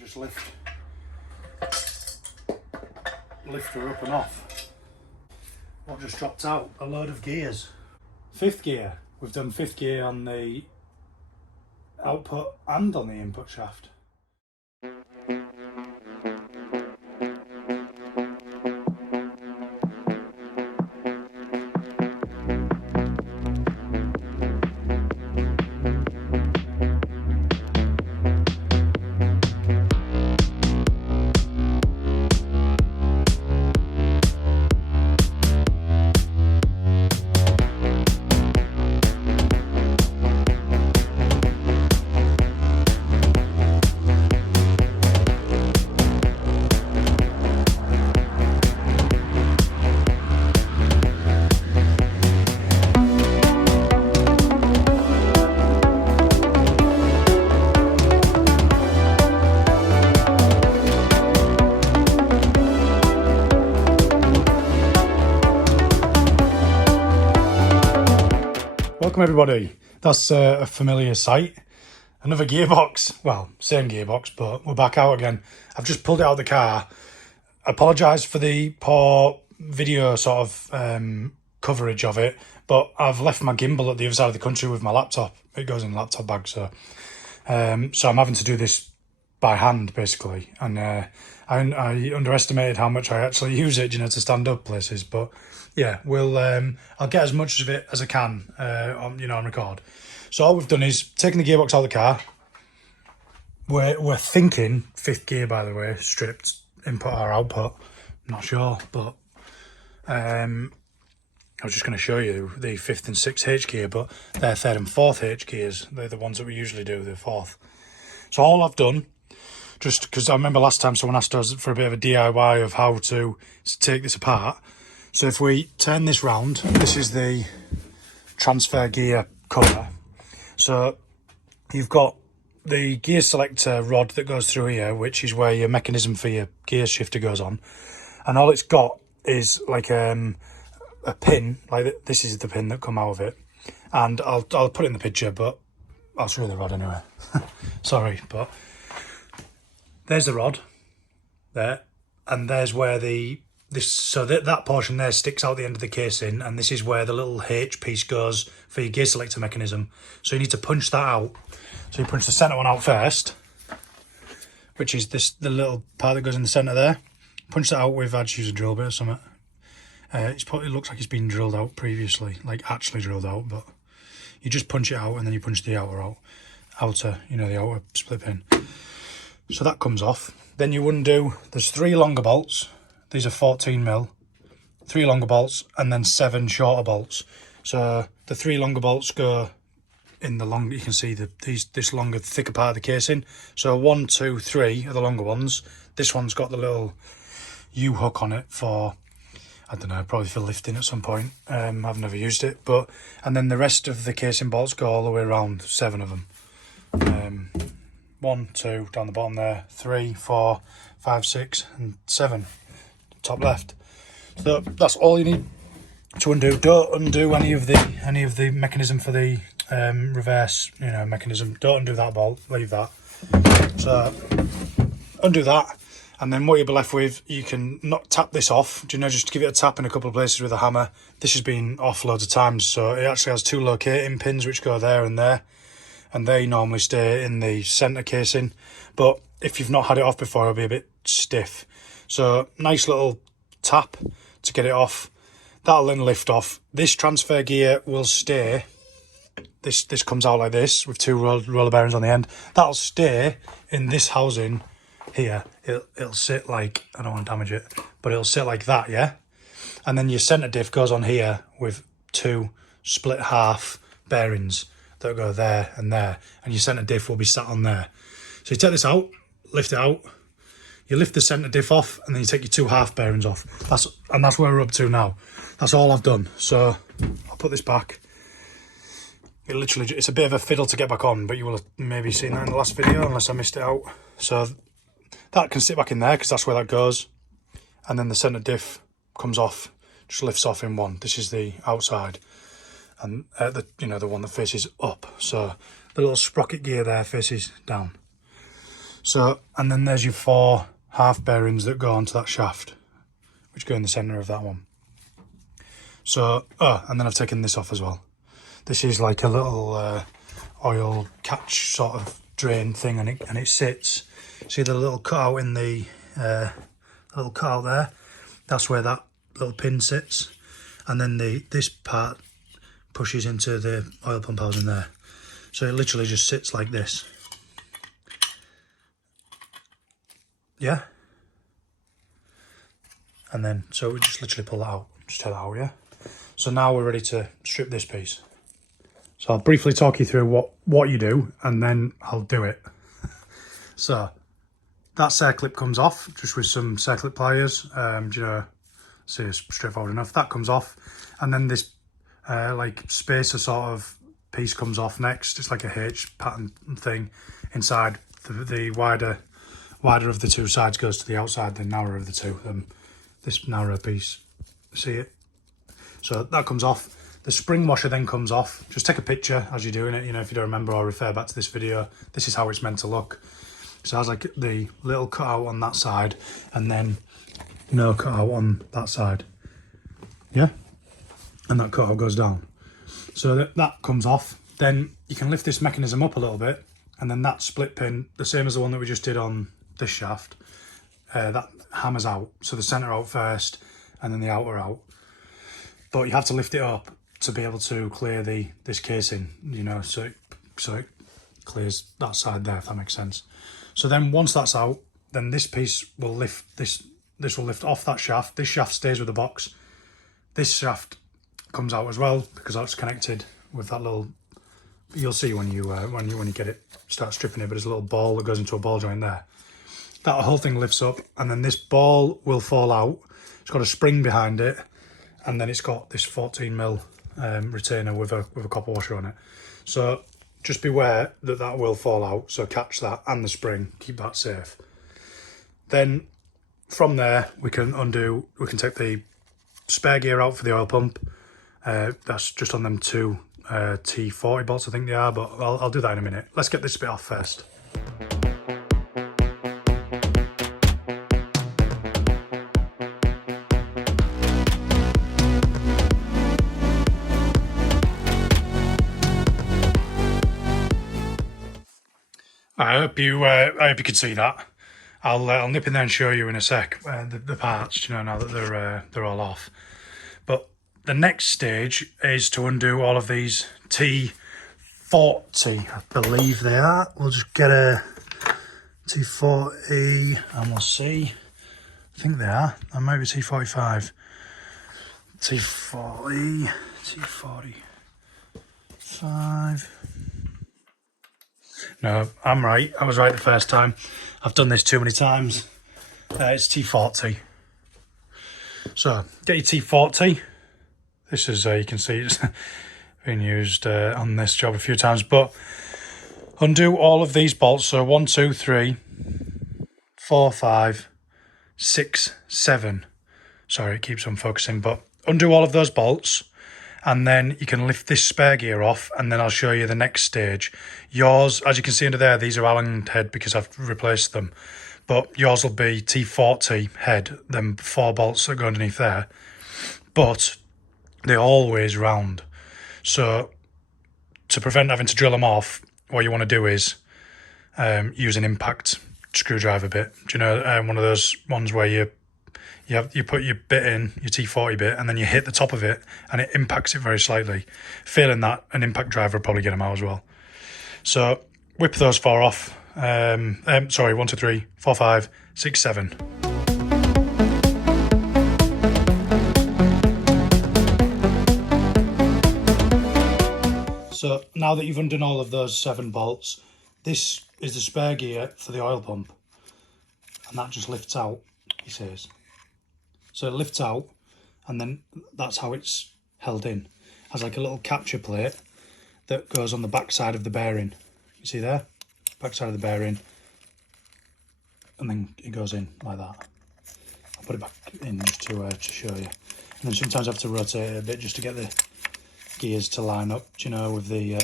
and just lift her up and off. What just dropped out? A load of gears. Fifth gear. We've done fifth gear on the output and on the input shaft. Welcome everybody. That's a familiar sight. Another gearbox. Well, same gearbox, but we're back out again. I've just pulled it out of the car. Apologise for the poor video sort of coverage of it, but I've left my gimbal at the other side of the country with my laptop. It goes in the laptop bag, so I'm having to do this by hand basically, and I underestimated how much I actually use it, to stand up places. But yeah, I'll get as much of it as I can on record. So all we've done is taken the gearbox out of the car. We're thinking fifth gear, by the way, stripped, input or output. I'm not sure, but I was just going to show you the fifth and sixth H gear, but they're third and fourth H gears. They're the ones that we usually do, the fourth. So all I've done, just because I remember last time someone asked us for a bit of a DIY of how to take this apart. So if we turn this round, this is the transfer gear cover. So you've got the gear selector rod that goes through here, which is where your mechanism for your gear shifter goes on. And all it's got is like a pin, like this is the pin that come out of it. And I'll put it in the picture, but I'll show you the rod anyway. Sorry, but there's the rod there, and there's where that portion there sticks out the end of the casing, and this is where the little H piece goes for your gear selector mechanism. So you need to punch that out. So you punch the centre one out first, which is the little part that goes in the centre there. Punch that out with, I'd use a drill bit or something. It looks like it's been drilled out previously, like actually drilled out, but you just punch it out and then you punch the outer, the outer split pin. So that comes off. Then you undo, there's 3 longer bolts. These are 14mm, 3 longer bolts, and then 7 shorter bolts. So the 3 longer bolts go in the long, you can see this longer, thicker part of the casing. So 1, 2, 3 are the longer ones. This one's got the little U-hook on it for, I don't know, probably for lifting at some point. I've never used it, and then the rest of the casing bolts go all the way around, 7 of them. 1, 2 down the bottom there, 3, 4, 5, 6, and 7. Top left. So that's all you need to undo. Don't undo any of the mechanism for the reverse mechanism. Don't undo that bolt, leave that. So undo that, and then what you'll be left with, you can not tap this off, just give it a tap in a couple of places with a hammer. This has been off loads of times, so it actually has 2 locating pins which go there, and they normally stay in the centre casing, but if you've not had it off before, it'll be a bit stiff. So nice little tap to get it off. That'll then lift off. This transfer gear will stay. This comes out like this with 2 roller bearings on the end. That'll stay in this housing here. It'll sit like, I don't want to damage it, but it'll sit like that, yeah? And then your centre diff goes on here with 2 split half bearings that go there, and your centre diff will be sat on there. So you take this out, lift it out, you lift the centre diff off, and then you take your 2 half bearings off. That's where we're up to now. That's all I've done. So I'll put this back. It's a bit of a fiddle to get back on, but you will have maybe seen that in the last video, unless I missed it out. So that can sit back in there, because that's where that goes. And then the centre diff comes off, just lifts off in one. This is the outside, and the one that faces up. So the little sprocket gear there faces down. So, and then there's your 4 half bearings that go onto that shaft, which go in the centre of that one. So, and then I've taken this off as well. This is like a little oil catch sort of drain thing, and it sits. See the little cutout in the little cutout there? That's where that little pin sits, and then this part pushes into the oil pump housing there. So it literally just sits like this. Yeah. And then, so we just literally pull that out, just take that out, yeah? So now we're ready to strip this piece. So I'll briefly talk you through what you do, and then I'll do it. So that circlip comes off, just with some circlip pliers, you know, see it's straightforward enough. That comes off, and then this like spacer sort of piece comes off next. It's like a H pattern thing inside. The wider of the two sides goes to the outside, the narrower of the two. This narrow piece, see it? So that comes off. The spring washer then comes off. Just take a picture as you're doing it, you know, if you don't remember, or refer back to this video. This is how it's meant to look. So it has like the little cutout on that side, and then no cutout on that side. Yeah? And that cutout goes down. So that comes off. Then you can lift this mechanism up a little bit, and then that split pin, the same as the one that we just did on this shaft, that hammers out. So the centre out first, and then the outer out. But you have to lift it up to be able to clear this casing, you know, so it clears that side there, if that makes sense. So then once that's out, then this piece will lift, this will lift off that shaft. This shaft stays with the box. This shaft comes out as well, because that's connected with that little, you'll see when you get it, start stripping it, but there's a little ball that goes into a ball joint there. That whole thing lifts up, and then this ball will fall out. It's got a spring behind it, and then it's got this 14mm retainer with a copper washer on it. So just beware that will fall out, so catch that and the spring, keep that safe. Then from there we can take the spare gear out for the oil pump. That's just on them 2 T40 bolts, I think they are, but I'll do that in a minute. Let's get this bit off first. I hope you can see that. I'll nip in there and show you in a sec the parts, you know, now that they're all off. But the next stage is to undo all of these T40, I believe they are. We'll just get a T40 and we'll see. I think they are. That might be T45. T40, T45. No, I'm right. I was right the first time. I've done this too many times. It's T40. So, get your T40. This is, you can see it's been used on this job a few times. But undo all of these bolts. So 1, 2, 3, 4, 5, 6, 7. Sorry, it keeps on focusing. But undo all of those bolts. And then you can lift this spare gear off, and then I'll show you the next stage. Yours, as you can see under there, these are Allen head because I've replaced them. But yours will be T40 head, them 4 bolts that go underneath there. But they're always round. So to prevent having to drill them off, what you want to do is use an impact screwdriver bit. Do you know, one of those ones where you put your bit in, your T40 bit, and then you hit the top of it and it impacts it very slightly. Failing that, an impact driver will probably get them out as well. So whip those 4 off. Sorry, 1, 2, 3, 4, 5, 6, 7. So now that you've undone all of those 7 bolts, this is the spare gear for the oil pump. And that just lifts out, he says. So it lifts out, and then that's how it's held in. It has like a little capture plate that goes on the back side of the bearing. You see there? Back side of the bearing. And then it goes in like that. I'll put it back in just to show you. And then sometimes I have to rotate it a bit just to get the gears to line up, you know, with the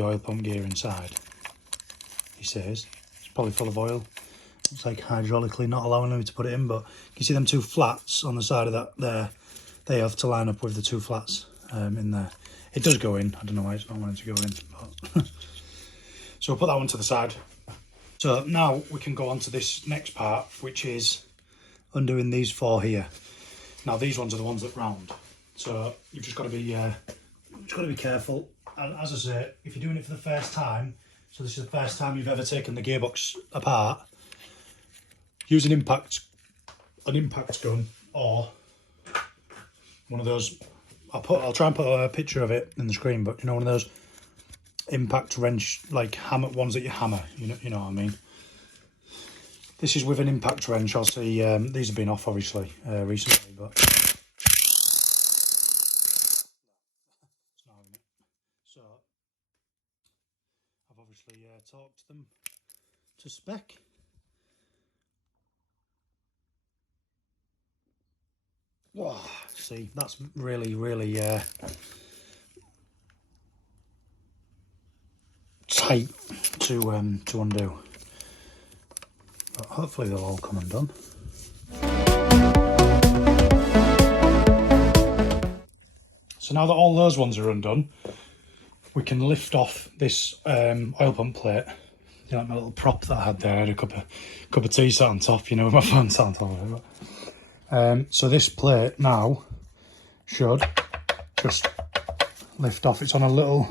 oil pump gear inside. You he says. It's probably full of oil. It's like hydraulically not allowing me to put it in, but you see them two flats on the side of that there, they have to line up with the two flats in there. It does go in, I don't know why it's not wanting to go in, but so we'll put that one to the side. So now we can go on to this next part, which is undoing these four here. Now these ones are the ones that round, so you've just got to be careful. And as I say, if you're doing it for the first time, so this is the first time you've ever taken the gearbox apart, use an impact gun or one of those. I'll try and put a picture of it in the screen, but you know, one of those impact wrench, like hammer ones that you hammer. You know what I mean. This is with an impact wrench. I'll see. These have been off obviously recently, but it's not having it. So I've obviously talked them to spec. Wow, see, that's really tight to undo, but hopefully they'll all come undone. So now that all those ones are undone, we can lift off this oil pump plate. You know, like my little prop that I had there. I had a cup of tea sat on top, you know, with my phone sat on top of it. So this plate now should just lift off. It's on a little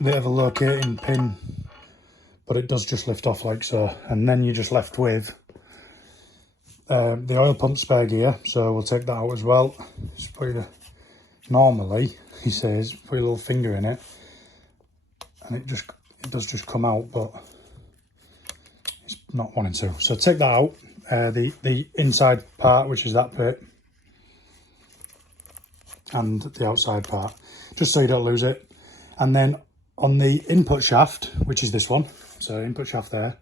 bit of a locating pin, but it does just lift off like so. And then you're just left with the oil pump spare gear. So we'll take that out as well. Just put your, normally, he says, put your little finger in it, and it does just come out, but it's not wanting to. So take that out. The inside part, which is that bit, and the outside part, just so you don't lose it. And then on the input shaft, which is this one, so input shaft there,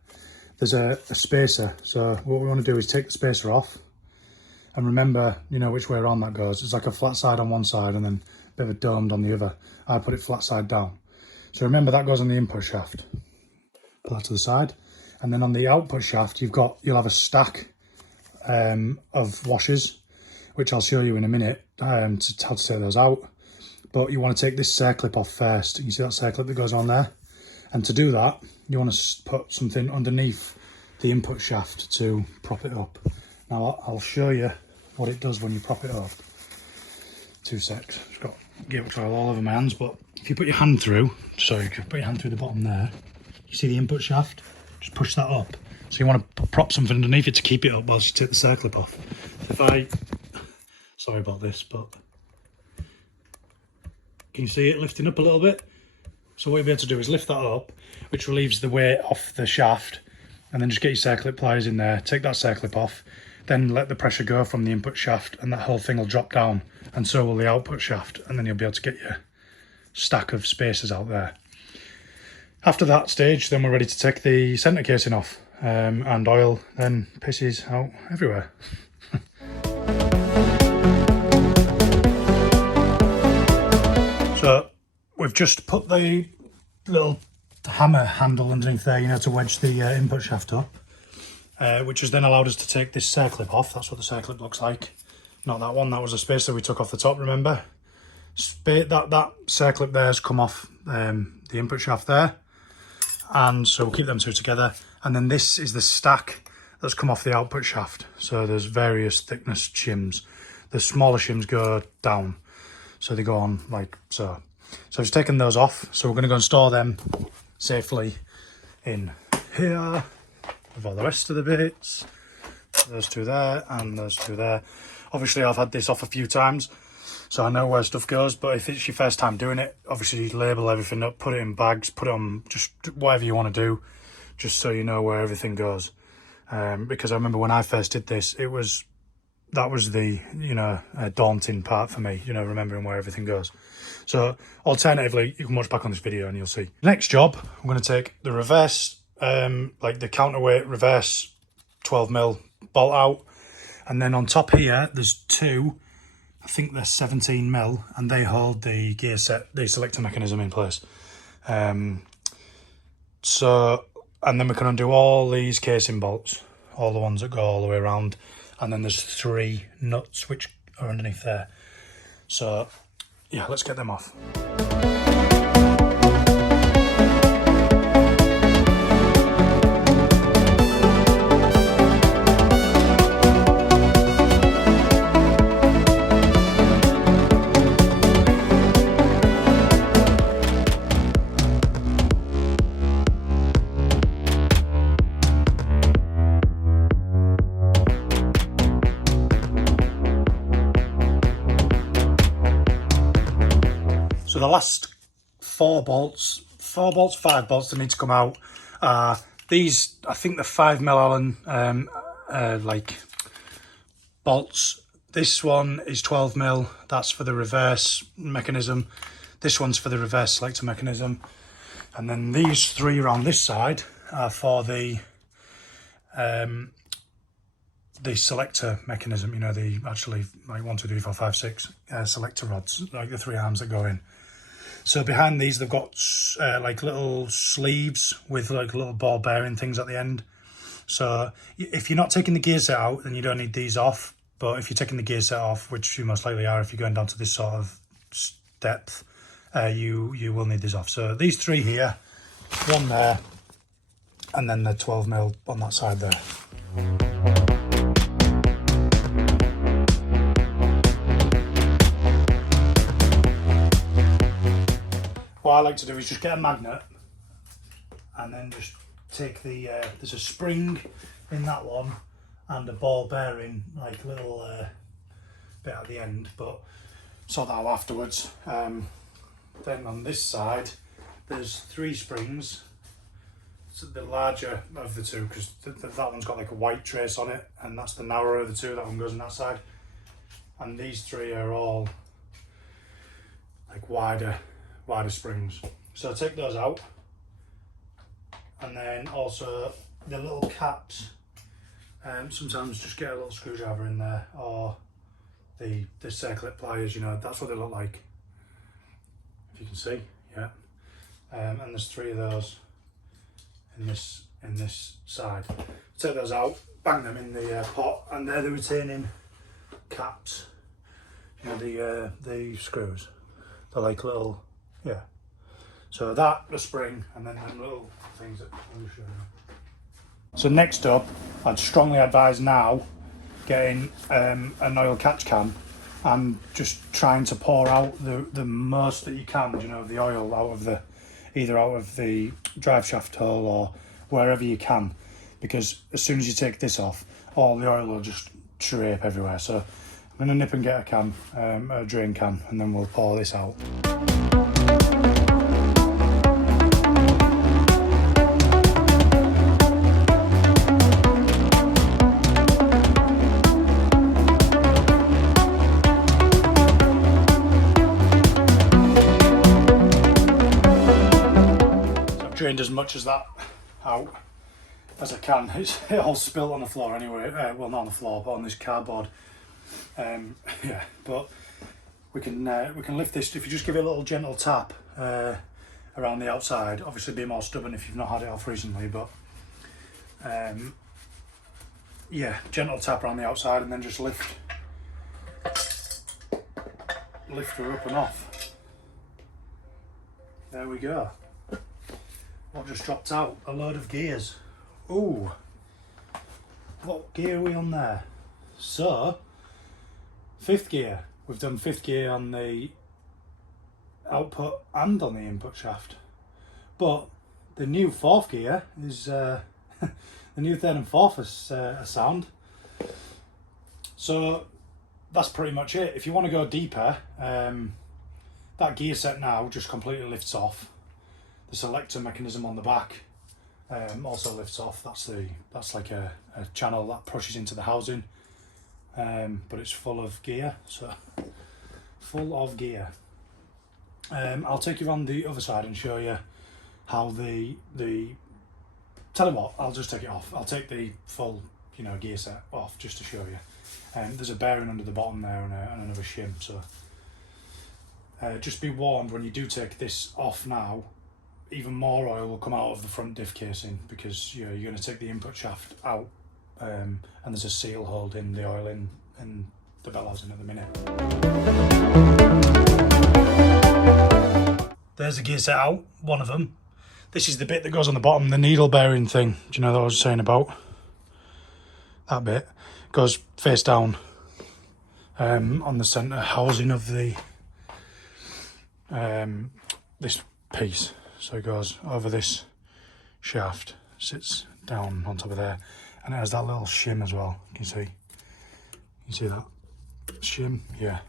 there's a spacer. So what we want to do is take the spacer off, and remember, you know which way around that goes. It's like a flat side on one side and then a bit of a domed on the other. I put it flat side down. So remember, that goes on the input shaft. Put that to the side. And then on the output shaft, you'll have a stack of washers, which I'll show you in a minute how to take those out. But you want to take this circlip off first. You see that circlip that goes on there? And to do that, you want to put something underneath the input shaft to prop it up. Now I'll show you what it does when you prop it up. 2 secs. I've got gearbox oil all over my hands, but if you put your hand through, so you can put your hand through the bottom there, you see the input shaft? Just push that up. So you want to prop something underneath it to keep it up whilst you take the circlip off. Sorry about this, but can you see it lifting up a little bit? So what you'll be able to do is lift that up, which relieves the weight off the shaft, and then just get your circlip pliers in there, take that circlip off, then let the pressure go from the input shaft, and that whole thing will drop down, and so will the output shaft, and then you'll be able to get your stack of spacers out there. After that stage, then we're ready to take the centre casing off, and oil then pisses out everywhere. So we've just put the little hammer handle underneath there, you know, to wedge the input shaft up, which has then allowed us to take this circlip off. That's what the circlip looks like. Not that one, that was a spacer we took off the top, remember? That circlip there has come off the input shaft there. And so we'll keep them two together. And then this is the stack that's come off the output shaft. So there's various thickness shims. The smaller shims go down. So they go on like so. So I've just taken those off. So we're going to go and store them safely in here with all the rest of the bits. Those two there and those two there. Obviously I've had this off a few times, so I know where stuff goes, but if it's your first time doing it, obviously label everything up, put it in bags, put it on, just whatever you want to do, just so you know where everything goes. Because I remember when I first did this, that was the, you know, daunting part for me, you know, remembering where everything goes. So alternatively, you can watch back on this video and you'll see. Next job, I'm going to take the reverse, like the counterweight reverse 12mm bolt out. And then on top here, there's two, I think they're 17mm, and they hold the gear set, the selector mechanism in place. So, and then we can undo all these casing bolts, all the ones that go all the way around, and then there's 3 nuts which are underneath there. So yeah, let's get them off. So the last 5 bolts that need to come out are these. I think the 5mm Allen like bolts. This one is 12mm. That's for the reverse mechanism. This one's for the reverse selector mechanism. And then these 3 around this side are for the selector mechanism. You know, the actually like 1, 2, 3, 4, 5, 6 selector rods, like the 3 arms that go in. So behind these, they've got like little sleeves with like little ball bearing things at the end. So if you're not taking the gear set out, then you don't need these off. But if you're taking the gear set off, which you most likely are if you're going down to this sort of depth, you will need these off. So these 3 here, 1 there, and then the 12mm on that side there. What I like to do is just get a magnet and then just take the, there's a spring in that one and a ball bearing, like little bit at the end, but sort that out afterwards. Then on this side, there's 3 springs. So the larger of the 2, because that one's got like a white trace on it, and that's the narrower of the 2, that one goes on that side. And these 3 are all like wider springs. So take those out, and then also the little caps. Sometimes just get a little screwdriver in there, or the circlip pliers. You know, that's what they look like. If you can see, yeah. And there's 3 of those in this side. Take those out, bang them in the pot, and they're the retaining caps. You know, the screws. They're like little. Yeah, so that, the spring, and then them little things that I'm showing you. So next up, I'd strongly advise now getting an oil catch can and just trying to pour out the most that you can, you know, of the oil out of either out of the drive shaft hole or wherever you can, because as soon as you take this off, all the oil will just drape everywhere. So I'm going to nip and get a can, a drain can, and then we'll pour this out. Drained as much as that out as I can. It all spilt on the floor anyway. Well, not on the floor, but on this cardboard. Yeah, but we can lift this if you just give it a little gentle tap around the outside. Obviously, be more stubborn if you've not had it off recently, but yeah, gentle tap around the outside, and then just lift her up and off. There we go. What just dropped out? A load of gears. Ooh, what gear are we on there? So, 5th gear. We've done 5th gear on the output and on the input shaft. But the new 4th gear is, the new 3rd and 4th are sound. So, that's pretty much it. If you want to go deeper, that gear set now just completely lifts off. The selector mechanism on the back also lifts off. That's like a channel that pushes into the housing, but it's full of gear. So full of gear. I'll take you on the other side and show you how the. Tell you what, I'll just take it off. I'll take the full, you know, gear set off just to show you. There's a bearing under the bottom there and another shim. So just be warned when you do take this off now. even more oil will come out of the front diff casing, because you're going to take the input shaft out, and there's a seal holding the oil in the bell housing at the minute. There's the gear set out, one of them. This is the bit that goes on the bottom, the needle bearing thing. Do you know that I was saying about? That bit goes face down on the centre housing of the this piece. So it goes over this shaft, sits down on top of there, and it has that little shim as well. You can see that shim, yeah.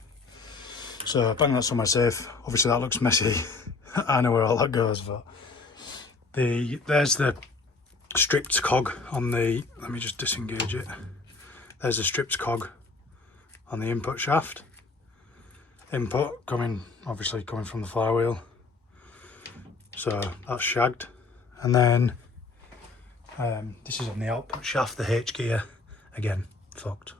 So bang that somewhere safe. Obviously that looks messy. I know where all that goes, but there's the stripped cog on the, let me just disengage it. There's a stripped cog on the input shaft. Input obviously coming from the flywheel. So that's shagged. And then this is on the output shaft, the H gear. Again, fucked.